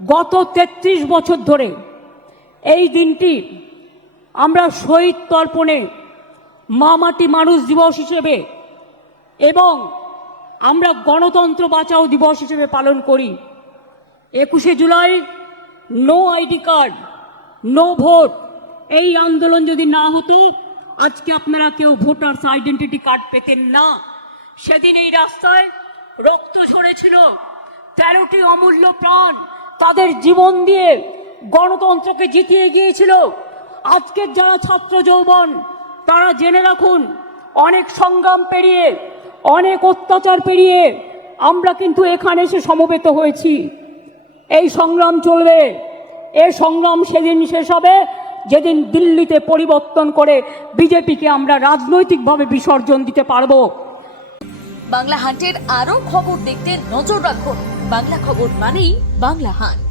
গত ৩৩ বছর ধরে এই দিনটি আমরা শহীদ তর্পণে মা মাটি মানুষ দিবস হিসেবে এবং আমরা গণতন্ত্র বাঁচাও দিবস হিসেবে পালন করি। ২১শে July no ID card, no vote, এই আন্দোলন যদি না হতো আজকে আপনারা কেউ ভোটার্স আইডেন্টিটি কার্ড পেতেন না। সেদিন এই রাস্তায় রক্ত ঝরেছিল, ১৩টি অমূল্য প্রাণ তাদের জীবন দিয়ে গণতন্ত্রকে জিতিয়ে গিয়েছিল। আজকের যারা ছাত্র যৌবন তারা জেনে রাখুন, অনেক সংগ্রাম পেরিয়ে, অনেক অত্যাচার পেরিয়ে আমরা কিন্তু এখানে এসে সমবেত হয়েছি। এই সংগ্রাম চলবে। এই সংগ্রাম সেদিন শেষ হবে যেদিন দিল্লিতে পরিবর্তন করে বিজেপিকে আমরা রাজনৈতিকভাবে বিসর্জন দিতে পারবো। বাংলা হান্টের আরো খবর দেখতে নজর রাখুন। বাংলা খবর মানেই বাংলা হান্ট।